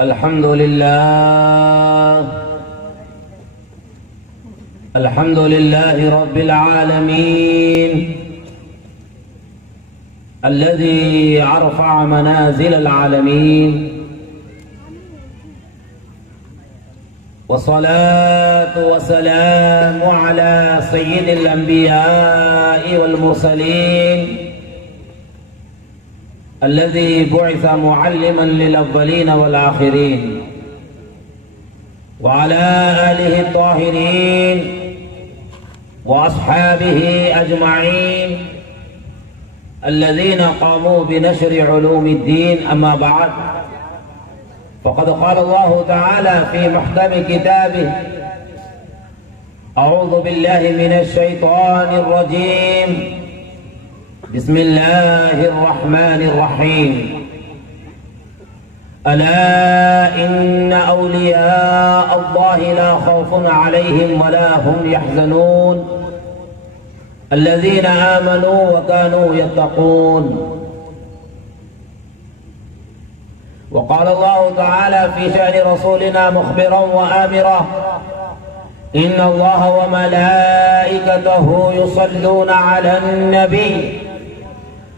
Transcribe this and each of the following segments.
الحمد لله رب العالمين الذي أرفع منازل العالمين، والصلاة والسلام على سيد الأنبياء والمرسلين الذي بعث معلما للأولين والآخرين، وعلى آله الطاهرين وأصحابه أجمعين الذين قاموا بنشر علوم الدين. أما بعد، فقد قال الله تعالى في محكم كتابه: أعوذ بالله من الشيطان الرجيم، بسم الله الرحمن الرحيم. ألا إن أولياء الله لا خوف عليهم ولا هم يحزنون الذين آمنوا وكانوا يتقون. وقال الله تعالى في شأن رسولنا مخبرا وآمرا: إن الله وملائكته يصلون على النبي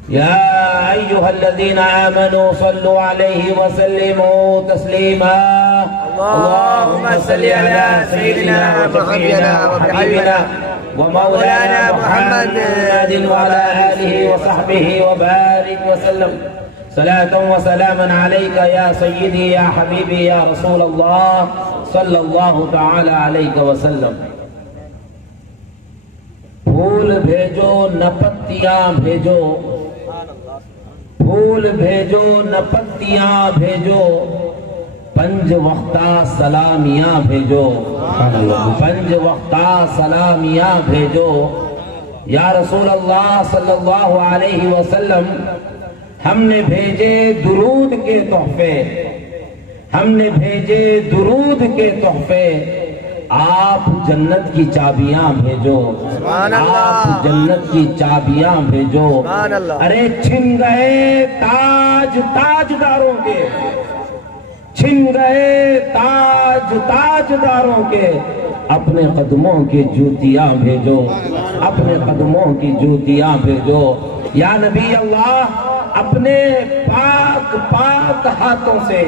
يا أيها الذين آمنوا صلوا عليه وسلموا تسليما. اللهم صل على سيدنا وحبيبنا ومولانا محمد وعلى آله وصحبه وبارك وسلم. صلاة وسلاما عليك يا سيدي يا حبيبي يا رسول الله صلی اللہ تعالی علیہ وسلم. پھول بھیجو نہ پتیاں بھیجو، پھول بھیجو نہ پتیاں بھیجو، پنج وقتہ سلامیاں بھیجو، پنج وقتہ سلامیاں بھیجو. یا رسول اللہ صلی اللہ علیہ وسلم، ہم نے بھیجے درود کے تحفے، ہم نے بھیجے درود کے تحفے. آپ جنت کی چابیاں بھیجو، آپ جنت کی چابیاں بھیجو. ارے چھن گئے تاج تاجداروں کے، چھن گئے تاج تاجداروں کے، اپنے قدموں کی جوتیاں بھیجو، اپنے قدموں کی جوتیاں بھیجو. یا نبی اللہ، اپنے پاک پاک ہاتھوں سے،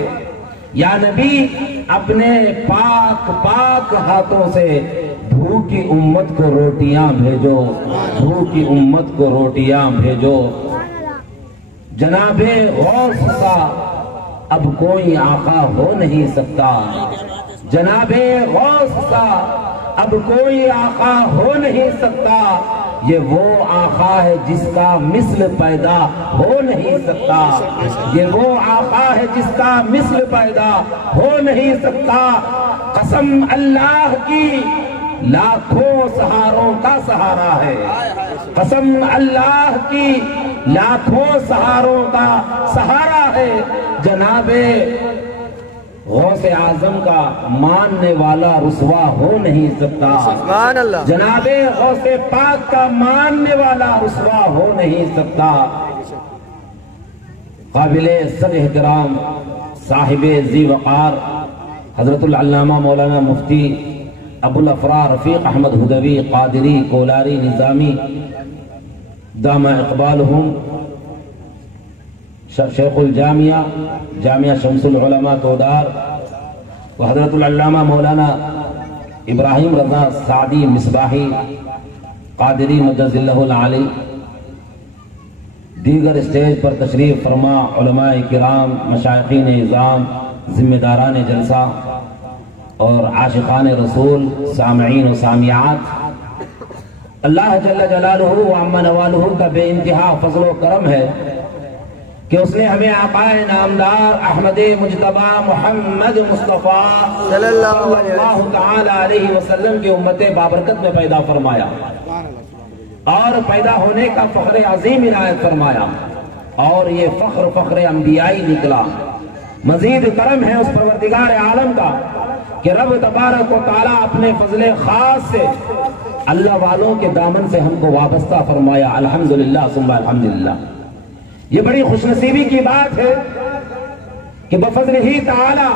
یا نبی اپنے پاک پاک ہاتھوں سے بھوکی امت کو روٹیاں بھیجو، بھوکی امت کو روٹیاں بھیجو. جناب غوث سا اب کوئی آقا ہو نہیں سکتا، جناب غوث سا اب کوئی آقا ہو نہیں سکتا. یہ وہ آقا ہے جس کا مثل پیدا ہو نہیں سکتا، یہ وہ آقا ہے جس کا مثل پیدا ہو نہیں سکتا. قسم اللہ کی لاکھوں سہاروں کا سہارا ہے، قسم اللہ کی لاکھوں سہاروں کا سہارا ہے. جناب غوث اعظم کا ماننے والا رسوا ہو نہیں سکتا، سبحان اللہ. جناب غوث پاک کا ماننے والا رسوا ہو نہیں سکتا. قابل صد احترام صاحب ذی وقار حضرت العلامہ مولانا مفتی ابو الافرار رفیق احمد ہدوی قادری کولاری نظامی دام اقبالہم، شیخ الجامعہ جامعہ شمس العلماء تودار، وحضرت العلامہ مولانا ابراہیم رضا سعدی مصباحی قادری مجز اللہ العالی، دیگر اسٹیج پر تشریف فرما علماء کرام، مشائخین اعظام، ذمہ داران جلسہ اور عاشقان رسول، سامعین و سامعات. اللہ جل جلالہ و عم نوالہ کا بے انتہا فضل و کرم ہے کہ اس نے ہمیں آقا نامدار احمد مجتبی محمد مصطفیٰ صلی اللہ تعالی علیہ وسلم کی امت بابرکت میں پیدا فرمایا اور پیدا ہونے کا فخر عظیم عنایت فرمایا، اور یہ فخر فخر انبیائی نکلا. مزید کرم ہے اس پروردگار عالم کا کہ رب تبارک و تعالیٰ اپنے فضل خاص سے اللہ والوں کے دامن سے ہم کو وابستہ فرمایا. الحمدللہ ثم الحمدللہ. یہ بڑی خوش نصیبی کی بات ہے کہ بفضلہ تعالی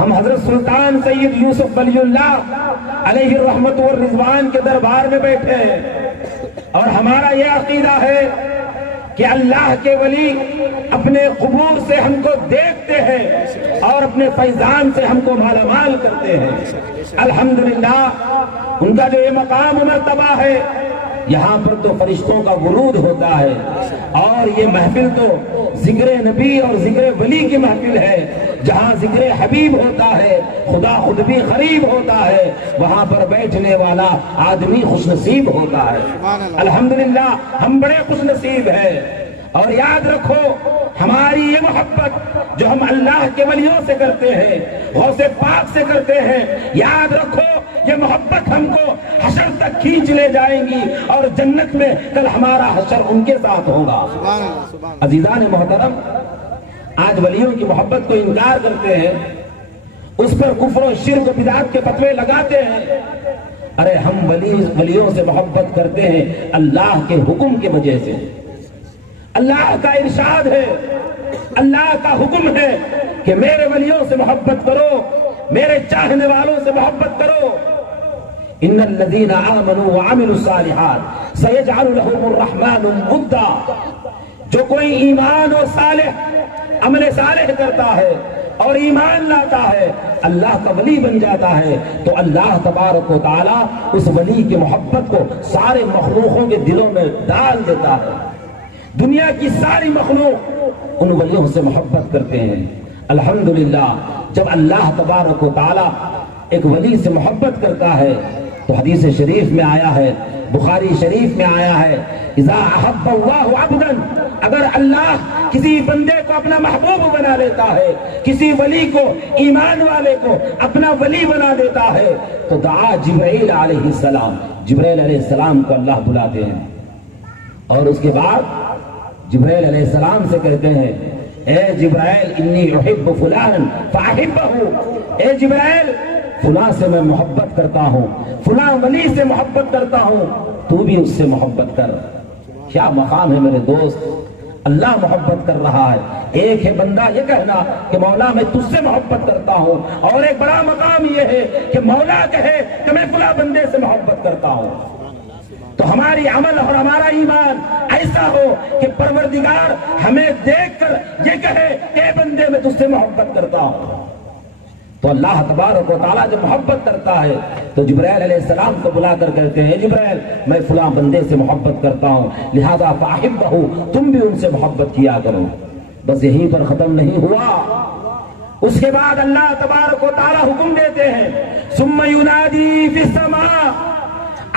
ہم حضرت سلطان سید یوسف ولی اللہ علیہ الرحمت والرضوان کے دربار میں بیٹھے ہیں، اور ہمارا یہ عقیدہ ہے کہ اللہ کے ولی اپنے قبور سے ہم کو دیکھتے ہیں اور اپنے فیضان سے ہم کو مالا مال کرتے ہیں۔ الحمدللہ ان کا جو یہ مقام و مرتبہ ہے، یہاں پر تو فرشتوں کا ورود ہوتا ہے، اور یہ محفل تو ذکر نبی اور ذکر ولی کی محفل ہے، جہاں ذکر حبیب ہوتا ہے خدا خود بھی قریب ہوتا ہے، وہاں پر بیٹھنے والا آدمی خوش نصیب ہوتا ہے۔ الحمدللہ ہم بڑے خوش نصیب ہیں، اور یاد رکھو ہماری یہ محبت جو ہم اللہ کے ولیوں سے کرتے ہیں، غوث پاک سے کرتے ہیں، یاد رکھو یہ محبت ہم کو حشر تک کھینچ لے جائیں گی، اور جنت میں کل ہمارا حشر ان کے ساتھ ہوگا۔ عزیزان محترم، آج ولیوں کی محبت کو انکار کرتے ہیں، اس پر کفر و شرک و بدعت کے فتوے لگاتے ہیں۔ ارے ہم ولیوں سے محبت کرتے ہیں اللہ کے حکم کی وجہ سے، اللہ کا ارشاد ہے، اللہ کا حکم ہے کہ میرے ولیوں سے محبت کرو، میرے چاہنے والوں سے محبت کرو۔ ان الذين آمنوا وعملوا الصالحات سيجعل لهم الرحمن ودا، جو کوئی ایمان و صالح عمل صالح کرتا ہے اور ایمان لاتا ہے، اللہ کا ولی بن جاتا ہے، تو اللہ تبارک و تعالی اس ولی کی محبت کو سارے مخلوقوں کے دلوں میں ڈال دیتا ہے۔ دنیا کی ساری مخلوق ان ولیوں سے محبت کرتے ہیں۔ الحمدللہ جب اللہ تبارک و تعالی ایک ولی سے محبت کرتا ہے تو حدیث شریف میں آیا ہے، بخاری شریف میں آیا ہے، اذا احب اللہ عبدا، اگر اللہ کسی بندے کو اپنا محبوب بنا لیتا ہے، کسی ولی کو، ایمان والے کو اپنا ولی بنا دیتا ہے، تو دعا جبرائیل علیہ السلام، جبرائیل علیہ السلام کو اللہ بلاتے ہیں، اور اس کے بعد جبرائیل علیہ السلام سے کہتے ہیں اے جبرائیل انی احب فلان فاحبہ، اے جبرائیل فلاں سے میں محبت کرتا ہوں، فلاں ولی سے محبت کرتا ہوں، تو بھی اس سے محبت کر۔ کیا مقام ہے میرے دوست، اللہ محبت کر رہا ہے۔ ایک ہے بندہ یہ کہنا کہ مولا میں تجھ سے محبت کرتا ہوں، اور ایک بڑا مقام یہ ہے کہ مولا کہے کہ میں فلاں بندے سے محبت کرتا ہوں۔ تو ہماری عمل اور ہمارا ایمان ایسا ہو کہ پروردگار ہمیں دیکھ کر یہ کہے کہ اے بندے میں تجھ سے محبت کرتا ہوں۔ تو اللہ تبارک و تعالیٰ جب محبت کرتا ہے تو جبرائیل علیہ السلام کو بلا کر کہتے ہیں جبرائیل میں فلاں بندے سے محبت کرتا ہوں، لہذا فاحبہ، تم بھی ان سے محبت کیا کرو۔ بس یہیں پر ختم نہیں ہوا، اس کے بعد اللہ تبارک و تعالیٰ حکم دیتے ہیں ثم ینادی فی السماء،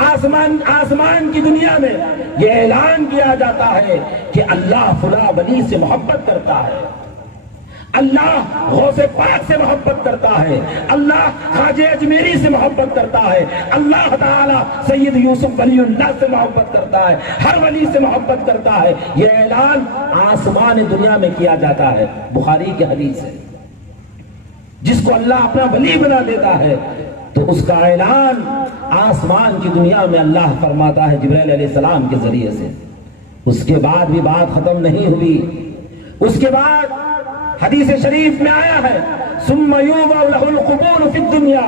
آسمان کی دنیا میں یہ اعلان کیا جاتا ہے کہ اللہ فلاں ولی سے محبت کرتا ہے، اللہ غوث پاک سے محبت کرتا ہے، اللہ خواجہ اجمیری سے محبت کرتا ہے، اللہ تعالی سید یوسف ولی اللہ سے محبت کرتا ہے، ہر ولی سے محبت کرتا ہے۔ یہ اعلان آسمان دنیا میں کیا جاتا ہے، بخاری کی حدیث ہے۔ جس کو اللہ اپنا ولی بنا دیتا ہے تو اس کا اعلان آسمان کی دنیا میں اللہ فرماتا ہے جبرائیل علیہ السلام کے ذریعے سے۔ اس کے بعد بھی بات ختم نہیں ہوئی، اس کے بعد حدیث شریف میں آیا ہے ثم یوضع له القبول فی الدنیا،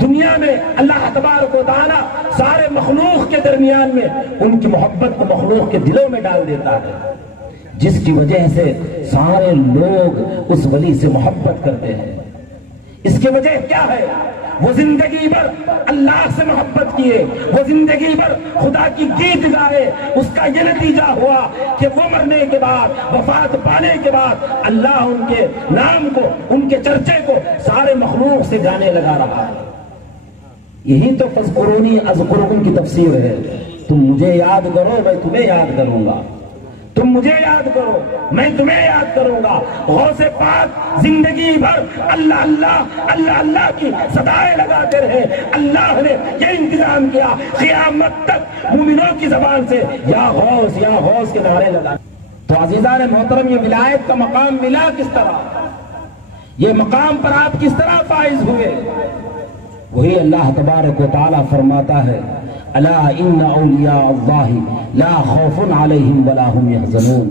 دنیا میں اللہ تبارک و تعالی سارے مخلوق کے درمیان میں ان کی محبت کو مخلوق کے دلوں میں ڈال دیتا ہے، جس کی وجہ سے سارے لوگ اس ولی سے محبت کرتے ہیں۔ اس کی وجہ کیا ہے؟ وہ زندگی بھر اللہ سے محبت کیے، وہ زندگی بھر خدا کی گیت گائے، اس کا یہ نتیجہ ہوا کہ وہ مرنے کے بعد، وفات پانے کے بعد اللہ ان کے نام کو، ان کے چرچے کو سارے مخلوق سے گانے لگا رہا ہے۔ یہی تو فاذکرونی اذکرکم کی تفسیر ہے، تم مجھے یاد کرو میں تمہیں یاد کروں گا، تم مجھے یاد کرو میں تمہیں یاد کروں گا۔ غوث پاک زندگی بھر اللہ اللہ اللہ اللہ کی صدائیں لگاتے رہے، اللہ نے یہ انتظام کیا قیامت تک مومنوں کی زبان سے یا غوث کے نعرے لگا۔ تو عزیزان محترم، یہ ولایت کا مقام ملا کس طرح، یہ مقام پر آپ کس طرح فائز ہوئے؟ وہی اللہ تبارک و تعالیٰ فرماتا ہے الا ان اولیاء اللہ لا خوف علیہم ولا هم يحزنون،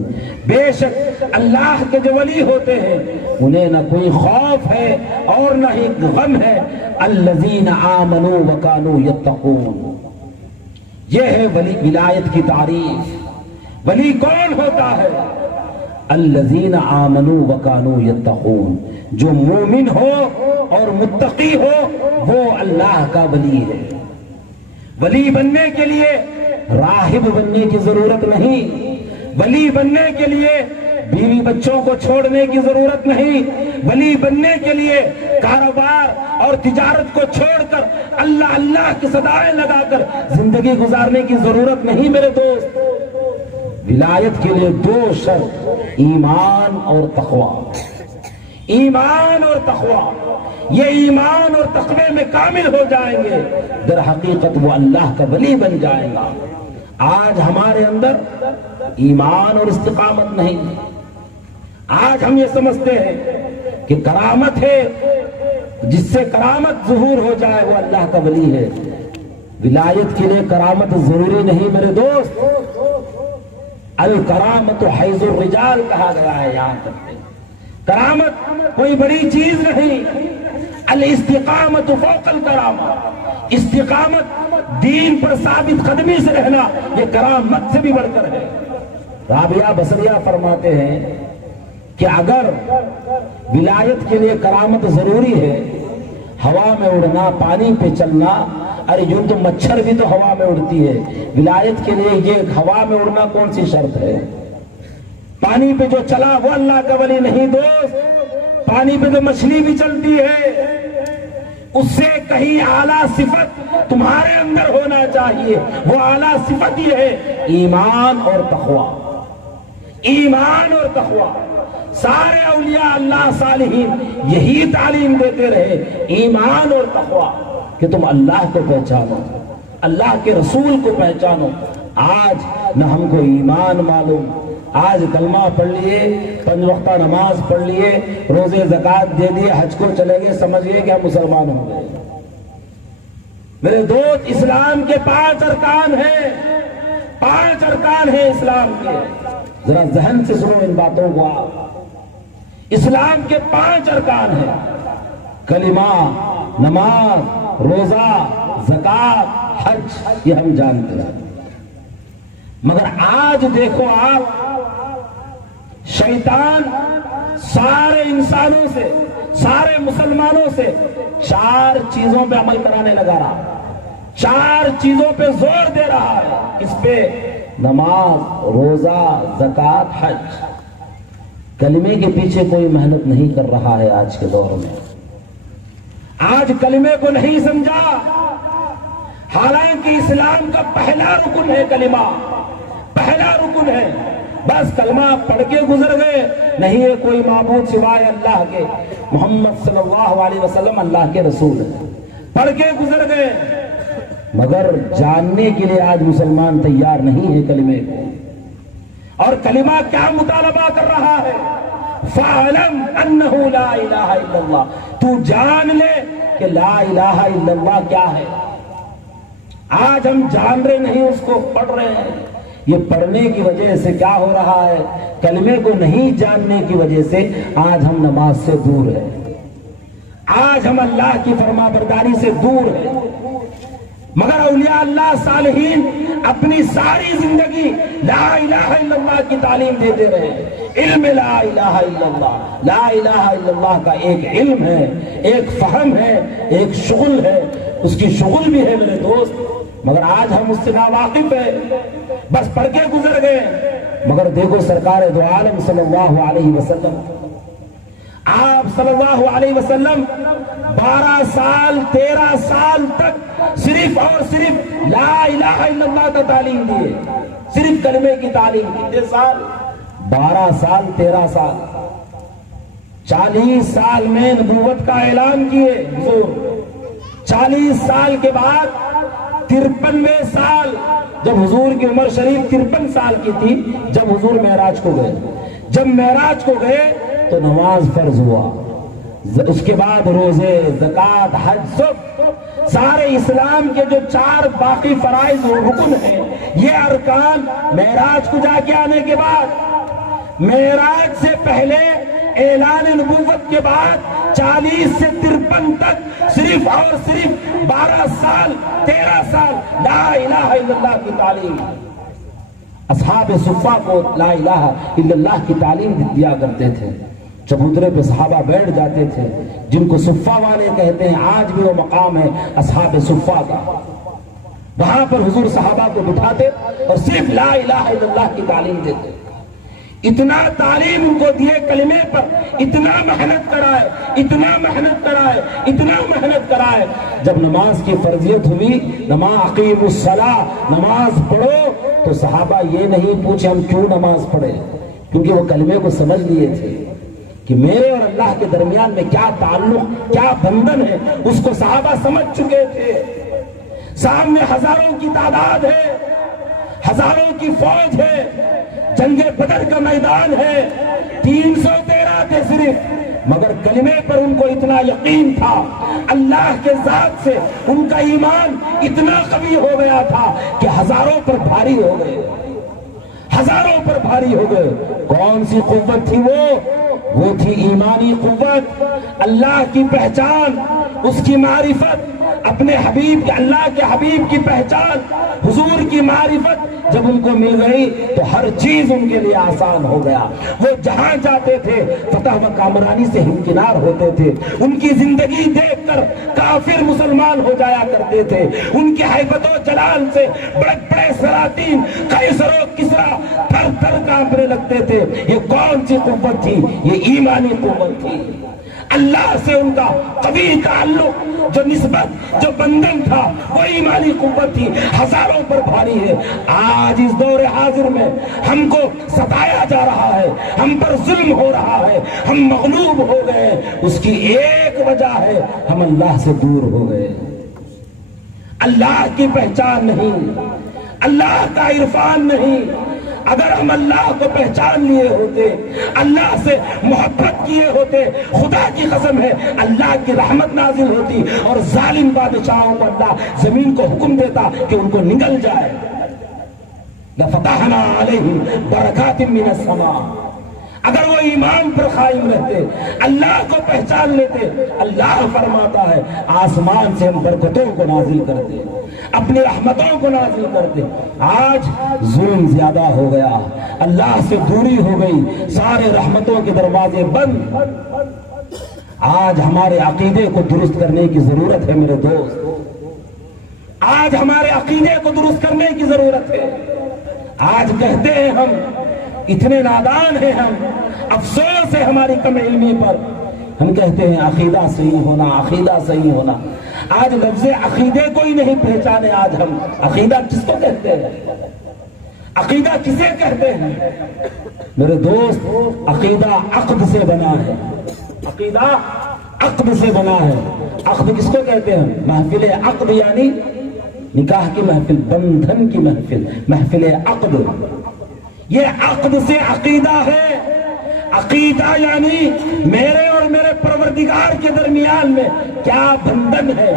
بے شک اللہ کے جو ولی ہوتے ہیں انہیں نہ کوئی خوف ہے اور نہ ہی غم ہے. الذین آمنوا وکانوا یتقون. یہ ہے ولی ولایت کی تعریف. ولی کون ہوتا ہے؟ الذین آمنوا وکانوا یتقون. جو مومن ہو اور متقی ہو وہ اللہ کا ولی ہے. ولی بننے کے لیے راہب بننے کی ضرورت نہیں. ولی بننے کے لیے بیوی بچوں کو چھوڑنے کی ضرورت نہیں. ولی بننے کے لیے کاروبار اور تجارت کو چھوڑ کر اللہ اللہ کی صدائیں لگا کر زندگی گزارنے کی ضرورت نہیں میرے دوست. ولایت کے لیے 2 شرط: ایمان اور تقوی. ایمان اور تقوی. یہ ایمان اور تقوی میں کامل ہو جائیں گے در حقیقت وہ اللہ کا ولی بن جائے گا. آج ہمارے اندر ایمان اور استقامت نہیں. آج ہم یہ سمجھتے ہیں کہ کرامت ہے، جس سے کرامت ظہور ہو جائے وہ اللہ کا ولی ہے. ولایت کے لیے کرامت ضروری نہیں میرے دوست. الکرامت حیض الرجال کہا گیا ہے. یہاں تک کرامت کوئی بڑی چیز نہیں. الاستقامت فوق الکرامہ. استقامت دین پر ثابت قدمی سے رہنا یہ کرامت سے بھی بڑھ کر ہے. رابعہ بصریہ فرماتے ہیں کہ اگر ولایت کے لیے کرامت ضروری ہے، ہوا میں اڑنا، پانی پہ چلنا، ارے یوں تو مچھر بھی تو ہوا میں اڑتی ہے. ولایت کے لیے یہ ہوا میں اڑنا کون سی شرط ہے؟ پانی پہ جو چلا وہ اللہ کا ولی نہیں دوست. پانی پہ تو مچھلی بھی چلتی ہے. اس سے کہیں اعلیٰ صفت تمہارے اندر ہونا چاہیے. وہ اعلیٰ صفت یہ ہے ایمان اور تقوی. ایمان اور تقوی. سارے اولیاء اللہ صالحین یہی تعلیم دیتے رہے، ایمان اور تقوی، کہ تم اللہ کو پہچانو، اللہ کے رسول کو پہچانو. آج نہ ہم کو ایمان معلوم. آج کلمہ پڑھ لیے، 5 وقتہ نماز پڑھ لیے، روزے زکوٰۃ دے دیے، حج کو چلے گئے، سمجھئے کہ ہم مسلمان ہو گئے. میرے دوست، اسلام کے 5 ارکان ہیں. 5 ارکان ہیں اسلام کے. ذرا ذہن سے سنو ان باتوں کو آپ. اسلام کے 5 ارکان ہیں: کلمہ، نماز، روزہ، زکوٰۃ، حج. یہ ہم جانتے ہیں. مگر آج دیکھو آپ، شیطان سارے انسانوں سے، سارے مسلمانوں سے 4 چیزوں پہ عمل کرانے لگا رہا. 4 چیزوں پہ زور دے رہا ہے. اس پہ نماز، روزہ، زکوٰۃ، حج. کلمے کے پیچھے کوئی محنت نہیں کر رہا ہے آج کے دور میں. آج کلمے کو نہیں سمجھا، حالانکہ اسلام کا پہلا رکن ہے کلمہ. پہلا رکن ہے. بس کلمہ پڑھ کے گزر گئے. نہیں ہے کوئی معبود سوائے اللہ کے، محمد صلی اللہ علیہ وسلم اللہ کے رسول ہے. پڑھ کے گزر گئے، مگر جاننے کے لیے آج مسلمان تیار نہیں ہے کلمے کو. اور کلمہ کیا مطالبہ کر رہا ہے؟ فَاعْلَمْ أَنَّهُ لَا إِلَهَ إِلَّا اللَّهُ. تو جان لے کہ لا الہ الا اللہ کیا ہے. آج ہم جان رہے نہیں، اس کو پڑھ رہے ہیں. یہ پڑھنے کی وجہ سے کیا ہو رہا ہے؟ کلمے کو نہیں جاننے کی وجہ سے آج ہم نماز سے دور ہیں. آج ہم اللہ کی فرما برداری سے دور ہیں. مگر اولیاء اللہ صالحین اپنی ساری زندگی لا الہ الا اللہ کی تعلیم دیتے رہے. علم لا الہ الا اللہ. لا الہ الا اللہ کا ایک علم ہے، ایک فہم ہے، ایک شغل ہے. اس کی شغل بھی ہے میرے دوست، مگر آج ہم اس سے ناواقف ہیں. بس پڑھ کے گزر گئے. مگر دیکھو سرکار دو عالم صلی اللہ علیہ وسلم، آپ صلی اللہ علیہ وسلم 12 سال 13 سال تک صرف اور صرف لا الہ الا اللہ کا تعلیم دیے. صرف کلمے کی تعلیم. کتنے سال؟ 12 سال 13 سال. 40 سال میں نبوت کا اعلان کیے حضور. 40 سال کے بعد 53ویں سال جب حضور کی عمر شریف 53 سال کی تھی، جب حضور معراج کو گئے. جب معراج کو گئے تو نماز فرض ہوا. اس کے بعد روزے، زکوٰۃ، حج، سب سارے اسلام کے جو 4 باقی فرائض و رکن ہیں، یہ ارکان معراج کو جا کے آنے کے بعد، معراج سے پہلے اعلان نبوت کے بعد 40 سے 53 تک صرف اور صرف 12 سال 13 سال لا الہ الا اللہ کی تعلیم، اصحاب صفہ کو لا الہ الا اللہ کی تعلیم دیا کرتے تھے۔ چبوترے پہ صحابہ بیٹھ جاتے تھے، جن کو صفہ والے کہتے ہیں، آج بھی وہ مقام ہے اصحاب صفہ کا۔ وہاں پر حضور صحابہ کو بٹھاتے اور صرف لا الہ الا اللہ کی تعلیم دیتے۔ اتنا تعلیم ان کو دیے کلمے پر، اتنا محنت کرائے، اتنا محنت کرائے، اتنا محنت کرائے۔ جب نماز کی فرضیت ہوئی، نماز اقیموا الصلاۃ، نماز پڑھو، تو صحابہ یہ نہیں پوچھے ہم کیوں نماز پڑھے، کیونکہ وہ کلمے کو سمجھ لیے تھے کہ میرے اور اللہ کے درمیان میں کیا تعلق، کیا بندھن ہے، اس کو صحابہ سمجھ چکے تھے۔ سامنے ہزاروں کی تعداد ہے، ہزاروں کی فوج ہے، جنگ بدر کا میدان ہے، 313 تھے صرف، مگر کلمے پر ان کو اتنا یقین تھا، اللہ کے ذات سے ان کا ایمان اتنا قوی ہو گیا تھا کہ ہزاروں پر بھاری ہو گئے، ہزاروں پر بھاری ہو گئے۔ کون سی قوت تھی وہ تھی ایمانی قوت، اللہ کی پہچان، اس کی معرفت، اپنے حبیب کے، اللہ کے حبیب کی پہچان، حضور کی معرفت جب ان کو مل گئی تو ہر چیز ان کے لیے آسان ہو گیا۔ وہ جہاں جاتے تھے فتح و کامرانی سے ہمکنار ہوتے تھے، ان کی زندگی دیکھ کر کافر مسلمان ہو جایا کرتے تھے، ان کی ہیبت و جلال سے بڑے بڑے سلاطین قیصر و کسریٰ تھر تھر کانپنے لگتے تھے۔ یہ کون سی قوت تھی؟ یہ ایمانی قوت تھی۔ اللہ سے ان کا قوی تعلق، جو نسبت، جو بندھن تھا، وہ ایمانی قوت تھی، ہزاروں پر بھاری ہے۔ آج اس دور حاضر میں ہم کو ستایا جا رہا ہے، ہم پر ظلم ہو رہا ہے، ہم مغلوب ہو گئے، اس کی ایک وجہ ہے ہم اللہ سے دور ہو گئے۔ اللہ کی پہچان نہیں، اللہ کا عرفان نہیں۔ اگر ہم اللہ کو پہچان لیے ہوتے، اللہ سے محبت کیے ہوتے، خدا کی قسم ہے اللہ کی رحمت نازل ہوتی اور ظالم بادشاہوں کو اللہ زمین کو حکم دیتا کہ ان کو نگل جائے۔ لَفَتَحْنَا عَلَيْهِمْ بَرَكَاتٍ مِّنَ السَّمَاءِ۔ اگر وہ ایمان پر قائم رہتے، اللہ کو پہچان لیتے، اللہ فرماتا ہے آسمان سے ہم برکتوں کو نازل کرتے، اپنی رحمتوں کو نازل کرتے۔ آج ظلم زیادہ ہو گیا، اللہ سے دوری ہو گئی، سارے رحمتوں کے دروازے بند۔ آج ہمارے عقیدے کو درست کرنے کی ضرورت ہے میرے دوست، آج ہمارے عقیدے کو درست کرنے کی ضرورت ہے۔ آج کہتے ہیں ہم اتنے نادان ہیں، ہم افسوس ہے ہماری کم علمی پر، ہم کہتے ہیں عقیدہ صحیح ہونا، عقیدہ صحیح ہونا۔ آج لفظ عقیدے کو ہی نہیں پہچانے، آج ہم عقیدہ کس کو کہتے ہیں، عقیدہ کسے کہتے ہیں؟ میرے دوست، عقیدہ عقد سے بنا ہے، عقیدہ عقد سے بنا ہے۔ عقد کس کو کہتے ہیں؟ محفل عقد، یعنی نکاح کی محفل، بندھن کی محفل، محفل عقد۔ یہ عقد سے عقیدہ ہے۔ عقیدہ یعنی میرے اور میرے پروردگار کے درمیان میں کیا بندھن ہے،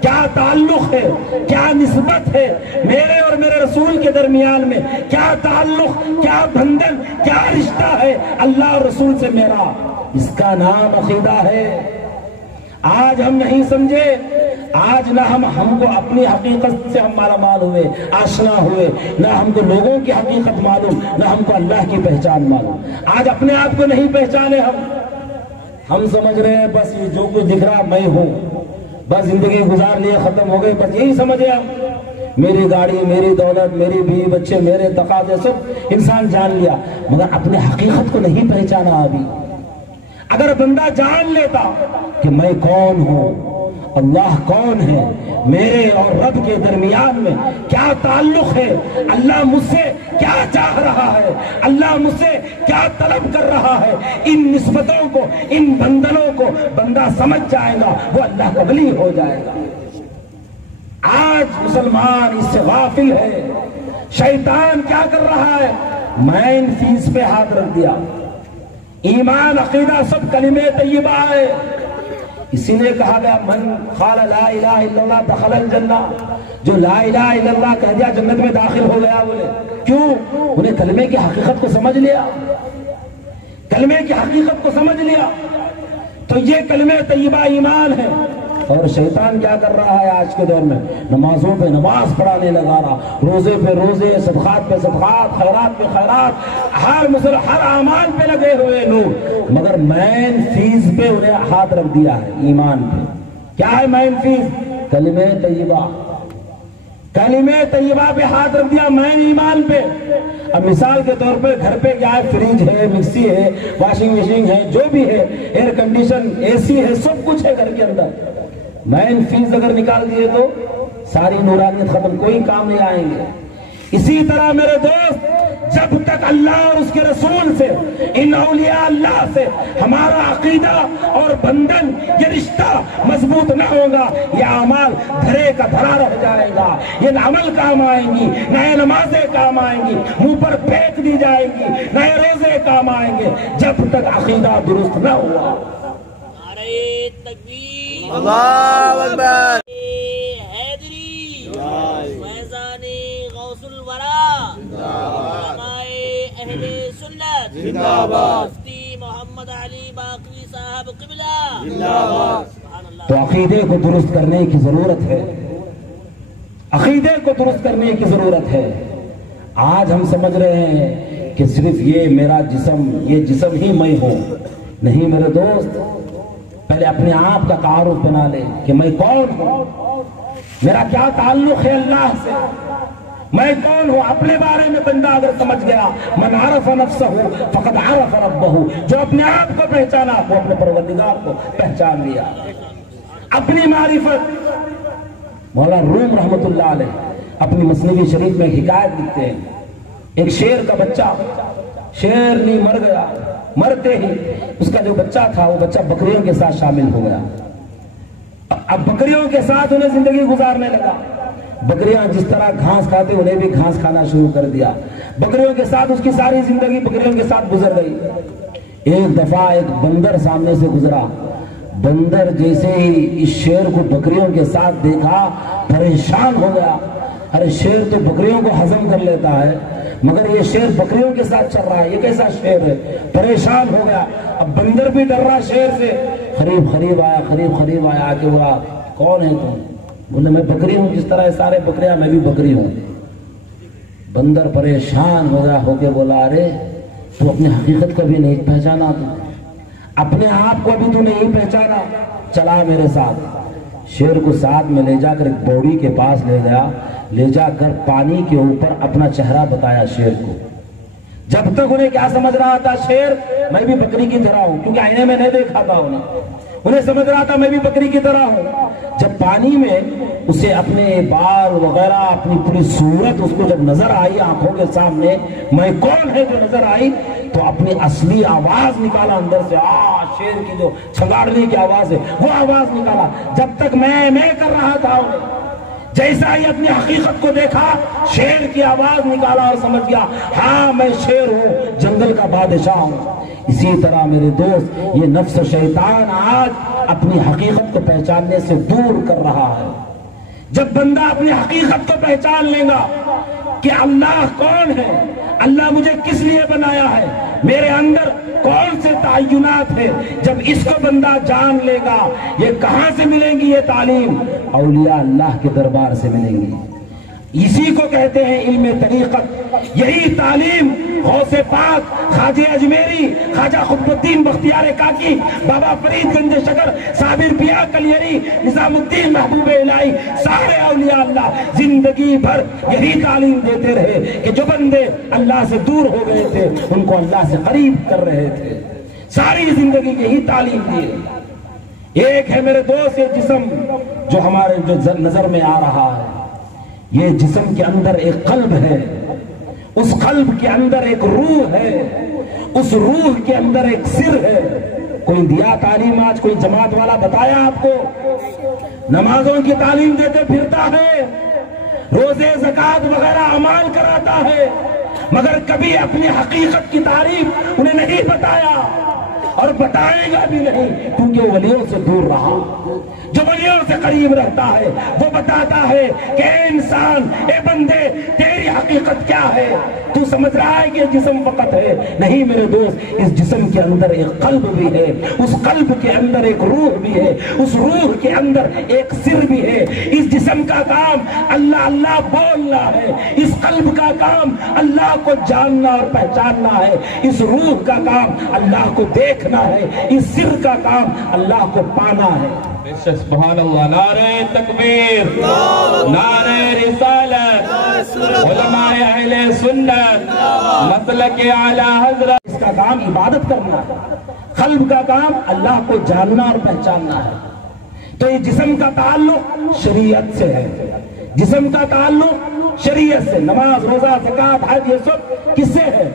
کیا تعلق ہے، کیا نسبت ہے، میرے اور میرے رسول کے درمیان میں کیا تعلق، کیا بندھن، کیا رشتہ ہے اللہ اور رسول سے میرا، اس کا نام عقیدہ ہے۔ آج ہم نہیں سمجھے، آج نہ ہم کو اپنی حقیقت سے ہم مالا مال ہوئے، آشنا ہوئے، نہ ہم کو لوگوں کی حقیقت معلوم، نہ ہم کو اللہ کی پہچان معلوم۔ آج اپنے آپ کو نہیں پہچانے ہم سمجھ رہے ہیں بس یہ جو کچھ دکھ رہا میں ہوں، بس زندگی گزار لیے، ختم ہو گئے، بس یہی سمجھے ہم۔ میری گاڑی، میری دولت، میری بیوی بچے، میرے تقاضے سب انسان جان لیا، مگر اپنے حقیقت کو نہیں پہچانا ابھی۔ اگر بندہ جان لیتا کہ میں کون ہوں، اللہ کون ہے، میرے اور رب کے درمیان میں کیا تعلق ہے، اللہ مجھ سے کیا چاہ رہا ہے، اللہ مجھ سے کیا طلب کر رہا ہے، ان نسبتوں کو، ان بندھنوں کو بندہ سمجھ جائے گا، وہ اللہ کا ولی ہو جائے گا۔ آج مسلمان اس سے غافل ہے۔ شیطان کیا کر رہا ہے؟ مین فیس پہ ہاتھ رکھ دیا۔ ایمان، عقیدہ سب کلمہ طیبہ ہے۔ اسی نے کہا گیا من قال لا الہ الا اللہ دخل الجنہ، جو لا الہ الا اللہ کہہ دیا جنت میں داخل ہو گیا۔ بولے کیوں؟ انہیں کلمے کی حقیقت کو سمجھ لیا۔ کلمے کی حقیقت کو سمجھ لیا تو یہ کلمہ طیبہ ایمان ہے. اور شیطان کیا کر رہا ہے آج کے دور میں؟ نمازوں پہ نماز پڑھانے لگا رہا، روزے پہ روزے، صدقات پہ صدقات، خیرات پہ خیرات، ہر اعمال پہ لگے ہوئے لوگ، مگر مین فیس پہ انہیں ہاتھ رکھ دیا ہے، ایمان پہ. کیا ہے مین فیس؟ کلمہ طیبہ. کلمہ طیبہ پہ ہاتھ رکھ دیا، مین ایمان پہ. اب مثال کے طور پہ گھر پہ کیا ہے؟ فریج ہے، مکسی ہے، واشنگ مشین ہے، جو بھی ہے، ایئر کنڈیشن، اے سی ہے، سب کچھ ہے گھر کے اندر. مین فیس اگر نکال دیے تو ساری نورانیت ختم، کوئی کام نہیں آئیں گے. اسی طرح میرے دوست، جب تک اللہ اور اس کے رسول سے، ان اولیاء اللہ سے ہمارا عقیدہ اور بندھن، یہ رشتہ مضبوط نہ ہوگا، یہ اعمال دھرے کا دھرا رہ جائے گا. یہ عمل کام آئیں گی، نہ یہ نمازیں کام آئیں گی، منہ پر پھینک دی جائیں گی، نہ یہ روزے کام آئیں گے، جب تک عقیدہ درست نہ ہوا. نعرہ تکبیر، اللہ اکبر. حیدری، فیضان غوث الورا، علماء اہل سنت، مفتی محمد علی باقری صاحب قبلہ، سبحان اللہ. تو عقیدے کو درست کرنے کی ضرورت ہے، عقیدے کو درست کرنے کی ضرورت ہے. آج ہم سمجھ رہے ہیں کہ صرف یہ میرا جسم، یہ جسم ہی میں ہوں. نہیں میرے دوست، پہلے اپنے آپ کا تعارف بنا لے کہ میں کون ہوں، میرا کیا تعلق ہے اللہ سے، میں کون ہوں. اپنے بارے میں بندہ اگر سمجھ گیا، من عرف نفسہ فقد عرف ربہ، جو اپنے آپ کو پہچانا وہ اپنے پروردگار کو پہچان لیا. اپنی معرفت، مولانا روم رحمت اللہ علیہ اپنی مثنوی شریف میں حکایت لکھتے ہیں. ایک شیر کا بچہ، شیر نہیں مر گیا، مرتے ہی اس کا جو بچہ تھا وہ بچہ بکریوں کے ساتھ شامل ہو گیا. اب بکریوں کے ساتھ انہیں زندگی گزارنے لگا. بکریاں جس طرح گھاس کھاتے انہیں بھی گھاس کھانا شروع کر دیا. بکریوں کے ساتھ اس کی ساری زندگی بکریوں کے ساتھ گزر گئی. ایک دفعہ ایک بندر سامنے سے گزرا. بندر جیسے ہی اس شیر کو بکریوں کے ساتھ دیکھا پریشان ہو گیا. ارے شیر تو بکریوں کو ہضم کر لیتا ہے، مگر یہ شیر بکریوں کے ساتھ چل رہا ہے، یہ کیسا شیر ہے؟ پریشان ہو گیا. اب بندر بھی ڈر رہا شیر سے. قریب آیا آ کے بولا، کون ہے تم؟ بولے میں بکری ہوں، جس طرح سارے بکریاں میں بھی بکری ہوں. بندر پریشان ہو گیا، ہو کے بولا، ارے تو اپنی حقیقت کو بھی نہیں پہچانا، تو اپنے آپ کو بھی تو نہیں پہچانا، چلا میرے ساتھ. شیر کو ساتھ میں لے جا کر ایک بوڑی کے پاس لے گیا، لے جا کر پانی کے اوپر اپنا چہرہ بتایا شیر کو. جب تک انہیں کیا سمجھ رہا تھا شیر، میں بھی بکری کی طرح ہوں، کیونکہ آئینے میں نہیں دیکھا تھا انہیں سمجھ رہا تھا میں بھی بکری کی طرح ہوں. جب پانی میں اسے اپنے بال وغیرہ، اپنی پوری صورت اس کو جب نظر آئی آنکھوں کے سامنے، میں کون ہے جو نظر آئی، تو اپنی اصلی آواز نکالا اندر سے. شیر کی جو چھگاڑنے کی آواز ہے وہ آواز نکالا. جب تک میں کر رہا تھا انہیں، جیسا ہی اپنی حقیقت کو دیکھا، شیر کی آواز نکالا اور سمجھ گیا، ہاں میں شیر ہوں، جنگل کا بادشاہ ہوں. اسی طرح میرے دوست، یہ نفس شیطان آج اپنی حقیقت کو پہچاننے سے دور کر رہا ہے. جب بندہ اپنی حقیقت کو پہچان لے گا کہ اللہ کون ہے، اللہ مجھے کس لیے بنایا ہے، میرے اندر کون سے تعینات ہے، جب اس کو بندہ جان لے گا، یہ کہاں سے ملیں گی یہ تعلیم؟ اولیاء اللہ کے دربار سے ملیں گی. اسی کو کہتے ہیں علم طریقت. یہی تعلیم غوث پاک، خواجہ اجمیری، خواجہ قطب الدین بختیار کاکی، بابا فرید گنج شکر، صابر پیا کلیری، نظام الدین محبوب الہی، سارے اولیاء اللہ زندگی بھر یہی تعلیم دیتے رہے کہ جو بندے اللہ سے دور ہو گئے تھے ان کو اللہ سے قریب کر رہے تھے. ساری زندگی یہی تعلیم دی. ایک ہے میرے دوست یہ جسم جو ہمارے جو نظر میں آ رہا ہے، یہ جسم کے اندر ایک قلب ہے، اس قلب کے اندر ایک روح ہے، اس روح کے اندر ایک سر ہے. کوئی دیا تعلیم آج کوئی جماعت والا بتایا آپ کو؟ نمازوں کی تعلیم دیتے پھرتا ہے، روزے زکات وغیرہ اعمال کراتا ہے، مگر کبھی اپنی حقیقت کی تعریف انہیں نہیں بتایا اور بتائے گا بھی نہیں، کیونکہ وہ ولیوں سے دور رہا. جو ولیوں سے قریب رہتا ہے وہ بتاتا ہے کہ اے انسان، اے بندے، تیری حقیقت کیا ہے؟ تو سمجھ رہا ہے کہ یہ جسم فقط ہے، نہیں میرے دوست، اس جسم کے اندر ایک قلب بھی ہے، اس قلب کے اندر ایک روح بھی ہے، اس روح کے اندر ایک سر بھی ہے۔ اس جسم کا کام اللہ اللہ بولنا ہے، اس قلب کا کام اللہ کو جاننا اور پہچاننا ہے، اس روح کا کام اللہ کو دیکھنا ہے، اس سر کا کام اللہ کو پانا ہے۔ سبحان اللہ، نعرہ تکبیر، نعرہ رسالت، علماء اہل سنت، مسلک اعلی حضرت۔ اس کا کام عبادت کرنا ہے، قلب کا کام اللہ کو جاننا اور پہچاننا ہے۔ تو یہ جسم کا تعلق شریعت سے ہے، جسم کا تعلق شریعت سے، نماز روزہ زکوٰۃ حج یہ سب کس سے ہے؟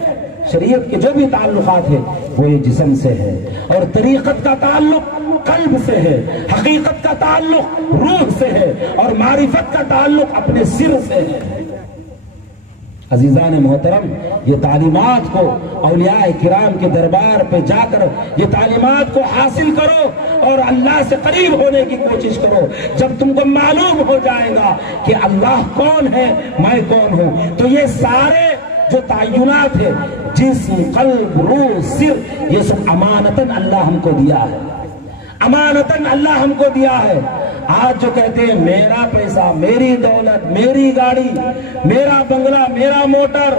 شریعت کے جو بھی تعلقات ہیں وہ یہ جسم سے ہے۔ اور طریقت کا تعلق قلب سے ہے، حقیقت کا تعلق روح سے ہے، اور معرفت کا تعلق اپنے سر سے ہے۔ عزیزان محترم، یہ تعلیمات کو اولیاء کرام کے دربار پہ جا کر یہ تعلیمات کو حاصل کرو اور اللہ سے قریب ہونے کی کوشش کرو۔ جب تم کو معلوم ہو جائے گا کہ اللہ کون ہے، میں کون ہوں، تو یہ سارے جو تعینات ہے، جسم، قلب، روح، سر، یہ سب امانتاً اللہ ہم کو دیا ہے، امانتاً اللہ ہم کو دیا ہے۔ آج جو کہتے ہیں میرا پیسہ، میری دولت، میری گاڑی، میرا بنگلہ، میرا موٹر،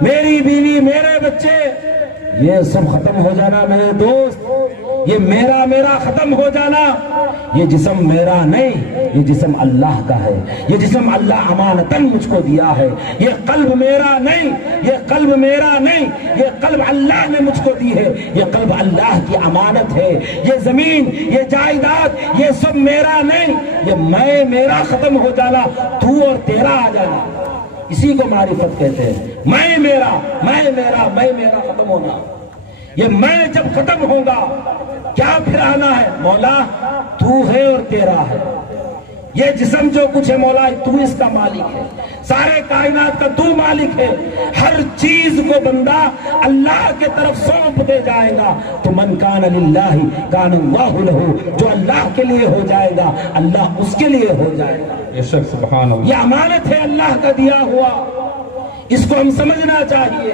میری بیوی، میرے بچے، یہ سب ختم ہو جانا میرے دوست، یہ میرا میرا ختم ہو جانا۔ یہ جسم میرا نہیں، یہ جسم اللہ کا ہے، یہ جسم اللہ امانتاً مجھ کو دیا ہے۔ یہ قلب میرا نہیں، یہ قلب میرا نہیں، یہ قلب اللہ نے مجھ کو دی ہے، یہ قلب اللہ کی امانت ہے۔ یہ زمین، یہ جائیداد، یہ سب میرا نہیں، یہ میں میرا ختم ہو جانا، تو اور تیرا آ جانا، اسی کو معرفت کہتے ہیں۔ میں میرا، میں میرا، میں میرا ختم ہونا۔ یہ میں جب ختم ہوگا کیا پھر آنا ہے؟ مولا تو ہے اور تیرا ہے، یہ جسم جو کچھ ہے مولا تو اس کا مالک ہے، سارے کائنات کا تو مالک ہے۔ ہر چیز کو بندہ اللہ کے طرف سونپ دے جائے گا تو من کان للہ کان اللہ لہ، جو اللہ کے لیے ہو جائے گا اللہ اس کے لیے ہو جائے گا۔ سبحان اللہ، یہ امانت ہے اللہ کا دیا ہوا، اس کو ہم سمجھنا چاہیے۔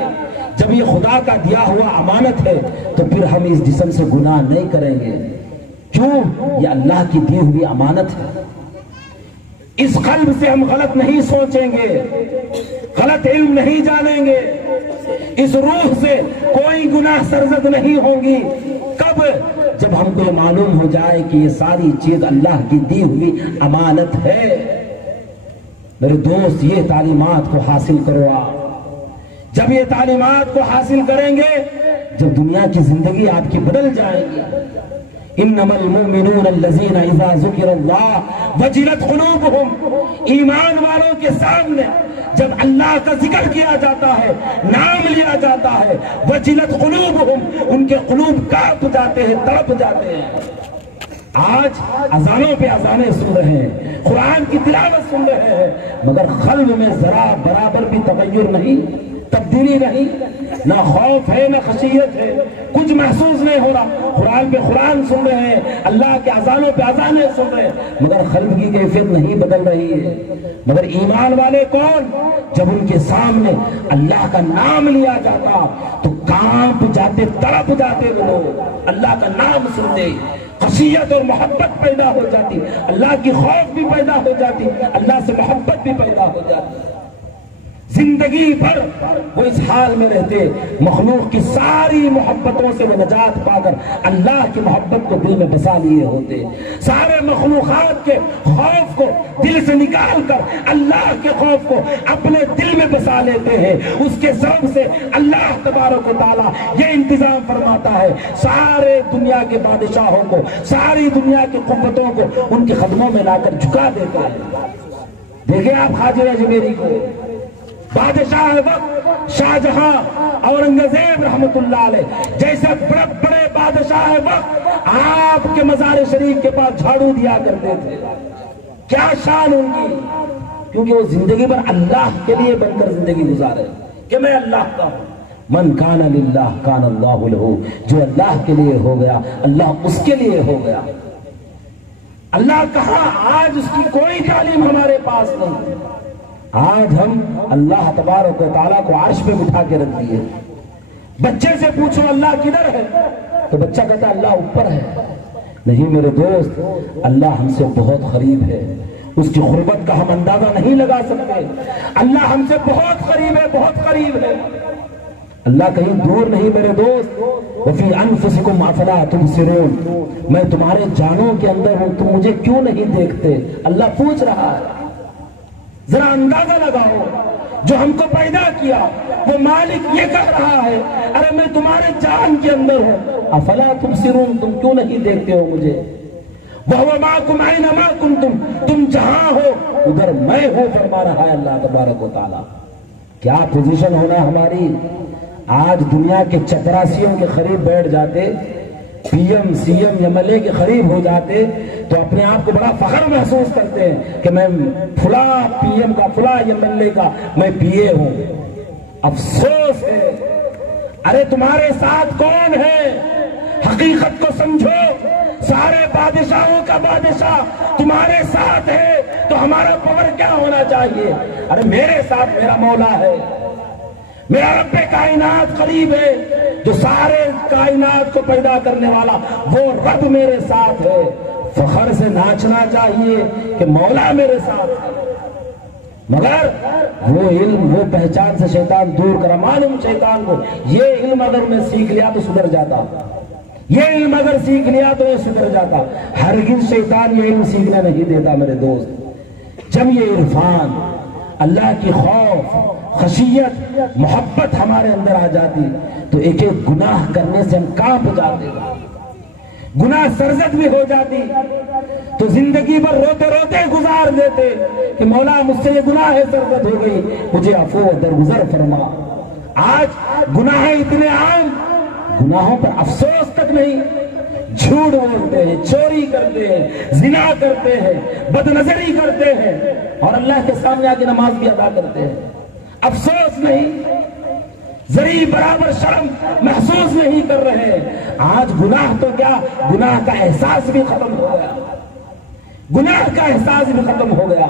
جب یہ خدا کا دیا ہوا امانت ہے تو پھر ہم اس جسم سے گناہ نہیں کریں گے، کیوں؟ یہ اللہ کی دی ہوئی امانت ہے۔ اس قلب سے ہم غلط نہیں سوچیں گے، غلط علم نہیں جانیں گے، اس روح سے کوئی گناہ سرزد نہیں ہوں گی۔ کب؟ جب ہم کو معلوم ہو جائے کہ یہ ساری چیز اللہ کی دی ہوئی امانت ہے۔ میرے دوست، یہ تعلیمات کو حاصل کرو آپ۔ جب یہ تعلیمات کو حاصل کریں گے، جب دنیا کی زندگی آپ کی بدل جائے گی۔ انما المؤمنون الذین اذا ذکر اللہ وجلت قلوبہم، ایمان والوں کے سامنے جب اللہ کا ذکر کیا جاتا ہے، نام لیا جاتا ہے، وجلت قلوبہم، ان کے قلوب کانپ جاتے ہیں، تڑپ جاتے ہیں۔ آج اذانوں پہ اذانیں سن رہے ہیں، قرآن کی تلاوت سن رہے ہیں، مگر قلب میں ذرا برابر بھی تغیر نہیں، تبدیلی نہیں، نہ خوف ہے نہ خشیت ہے، کچھ محسوس نہیں ہو رہا۔ قرآن پہ قرآن سن رہے ہیں، اللہ کے اذانوں پہ اذانیں سن رہے ہیں، مگر قلب کی کیفیت نہیں بدل رہی ہے۔ مگر ایمان والے کون؟ جب ان کے سامنے اللہ کا نام لیا جاتا تو کانپ جاتے، تڑپ جاتے وہ لوگ، اللہ کا نام سنتے، خشیت اور محبت پیدا ہو جاتی، اللہ کی خوف بھی پیدا ہو جاتی، اللہ سے محبت بھی پیدا ہو جاتی۔ زندگی بھر وہ اس حال میں رہتے، مخلوق کی ساری محبتوں سے وہ نجات پا کر اللہ کی محبت کو دل میں بسا لیے ہوتے، سارے مخلوقات کے خوف کو دل سے نکال کر اللہ کے خوف کو اپنے دل میں بسا لیتے ہیں۔ اس کے سبب سے اللہ تبارک و تعالیٰ یہ انتظام فرماتا ہے، سارے دنیا کے بادشاہوں کو، ساری دنیا کی قوتوں کو ان کے قدموں میں لا کر جھکا دیتا ہے۔ دیکھیں آپ خواجہ اجمیری کو، بادشاہ وقت شاہ جہاں، اورنگزیب رحمت اللہ علیہ جیسے بڑے بڑے بادشاہ وقت آپ کے مزار شریف کے پاس جھاڑو دیا کرتے تھے۔ کیا شان ان کی؟ کیونکہ وہ زندگی بھر اللہ کے لیے بن کر زندگی گزارے کہ میں اللہ کا ہوں۔ من کان للہ کان اللہ لہ، جو اللہ کے لیے ہو گیا اللہ اس کے لیے ہو گیا۔ اللہ کہاں؟ آج اس کی کوئی تعلیم ہمارے پاس نہیں۔ آج ہم اللہ تبارک و تعالیٰ کو عرش پہ بٹھا کے رکھ دیے. بچے سے پوچھو اللہ کدھر ہے تو بچہ کہتا اللہ اوپر ہے. نہیں میرے دوست، اللہ ہم سے بہت قریب ہے. اس کی قربت کا ہم اندازہ نہیں لگا سکتے. اللہ ہم سے بہت قریب ہے، بہت قریب ہے. اللہ کہیں دور نہیں میرے دوست. وفی انفسکم افلا تبصرون، میں تمہارے جانوں کے اندر ہوں، تم مجھے کیوں نہیں دیکھتے؟ اللہ پوچھ رہا ہے. ذرا اندازہ لگاؤ، جو ہم کو پیدا کیا وہ مالک یہ کہہ رہا ہے ارے میں تمہارے جان کے اندر ہوں. افلا تبصرون، تم کیوں نہیں دیکھتے ہو مجھے؟ وَهُوَ مَعَكُمْ أَيْنَمَا كُنْتُمْ، تم جہاں ہو ادھر میں ہوں، فرما رہا ہے اللہ تبارک و تعالیٰ. کیا پوزیشن ہونا ہماری. آج دنیا کے چپراسیوں کے قریب بیٹھ جاتے، P M C M M L A کے قریب ہو جاتے تو اپنے آپ کو بڑا فخر محسوس کرتے ہیں کہ میں فلاں پی ایم کا، فلاں ایم ایل اے کا میں پی اے ہوں. افسوس ہے. ارے تمہارے ساتھ کون ہے؟ حقیقت کو سمجھو. سارے بادشاہوں کا بادشاہ تمہارے ساتھ ہے تو ہمارا پاور کیا ہونا چاہیے؟ ارے میرے ساتھ میرا مولا ہے، میرا رب کائنات قریب ہے، جو سارے کائنات کو پیدا کرنے والا وہ رب میرے ساتھ ہے. فخر سے ناچنا چاہیے کہ مولا میرے ساتھ ہے. مگر وہ علم، وہ پہچان سے شیطان دور کرا. معلوم شیطان کو یہ علم اگر میں سیکھ لیا تو سدھر جاتا، یہ علم اگر سیکھ لیا تو یہ سدھر جاتا. ہرگز شیطان یہ علم سیکھنا نہیں دیتا میرے دوست. جب یہ عرفان، اللہ کی خوف، خشیت، محبت ہمارے اندر آ جاتی تو ایک ایک گناہ کرنے سے ہم کانپ جاتے، گناہ سرزد بھی ہو جاتی تو زندگی بھر روتے روتے گزار دیتے کہ مولا مجھ سے یہ گناہ ہے، سرزد ہو گئی، مجھے عفو درگزر فرما. آج گناہ اتنے عام، گناہوں پر افسوس تک نہیں. جھوٹ بولتے ہیں، چوری کرتے ہیں، زنا کرتے ہیں، بدنظری کرتے ہیں اور اللہ کے سامنے آ کے نماز بھی ادا کرتے ہیں. افسوس نہیں، ذری برابر شرم محسوس نہیں کر رہے. آج گناہ تو کیا، گناہ کا احساس بھی ختم ہو گیا، گناہ کا احساس بھی ختم ہو گیا.